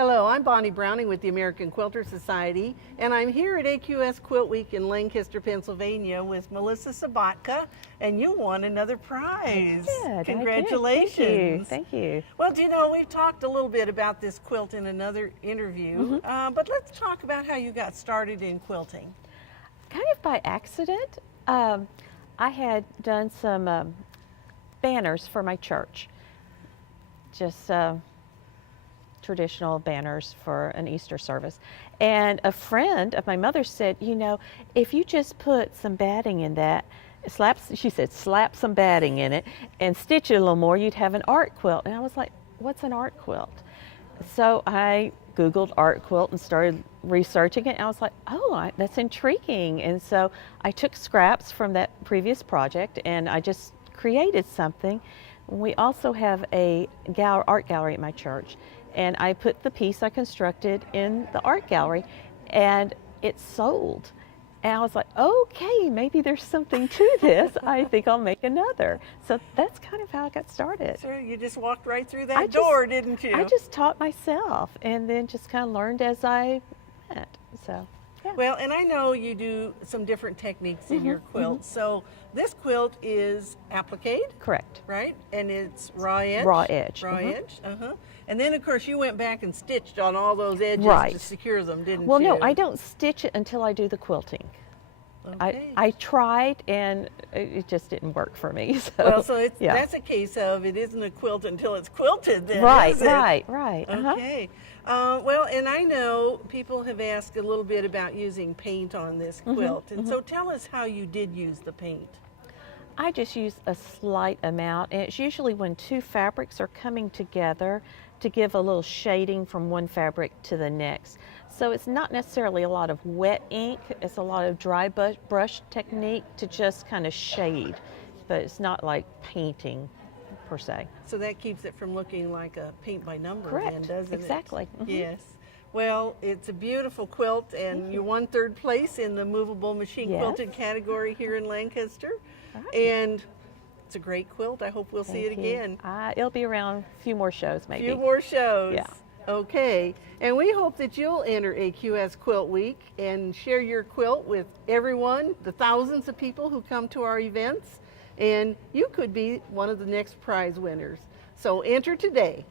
Hello, I'm Bonnie Browning with the American Quilter Society, and I'm here at AQS QuiltWeek in Lancaster, Pennsylvania with Melissa Sobotka, and you won another prize. I did. Congratulations. Thank you. Well, do you know, we've talked a little bit about this quilt in another interview, but let's talk about how you got started in quilting. Kind of by accident. I had done some banners for my church, just traditional banners for an Easter service. And a friend of my mother said, you know, if you just put some batting in that, she said, slap some batting in it and stitch it a little more, you'd have an art quilt. And I was like, what's an art quilt? So I Googled art quilt and started researching it. And I was like, oh, that's intriguing. And so I took scraps from that previous project and I just created something. We also have a art gallery at my church, and I put the piece I constructed in the art gallery, and it sold. And I was like, okay, maybe there's something to this. I think I'll make another. So that's kind of how I got started. So you just walked right through that door, didn't you? I just taught myself and then just kind of learned as I went. So. Yeah. Well, and I know you do some different techniques in your quilt. So this quilt is applique? Correct. Right? And it's raw edge? Raw edge. Raw edge, And then, of course, you went back and stitched on all those edges to secure them, didn't you? Well, no, I don't stitch it until I do the quilting. Okay. I tried and it just didn't work for me. So, well, so that's a case of it isn't a quilt until it's quilted then, right, is it? Right. Okay. Well, and I know people have asked a little bit about using paint on this quilt. And so tell us how you did use the paint. I just use a slight amount, and it's usually when two fabrics are coming together to give a little shading from one fabric to the next. So it's not necessarily a lot of wet ink, it's a lot of dry brush technique to just kind of shade, but it's not like painting per se. So that keeps it from looking like a paint by number, Correct. then, doesn't Exactly. it? Yes. Well, it's a beautiful quilt, and you won third place in the Movable Machine Quilted category here in Lancaster. Right. And it's a great quilt. I hope we'll see it again. It'll be around a few more shows, maybe. A few more shows. Yeah. Okay. And we hope that you'll enter AQS Quilt Week and share your quilt with everyone, the thousands of people who come to our events. And you could be one of the next prize winners. So enter today.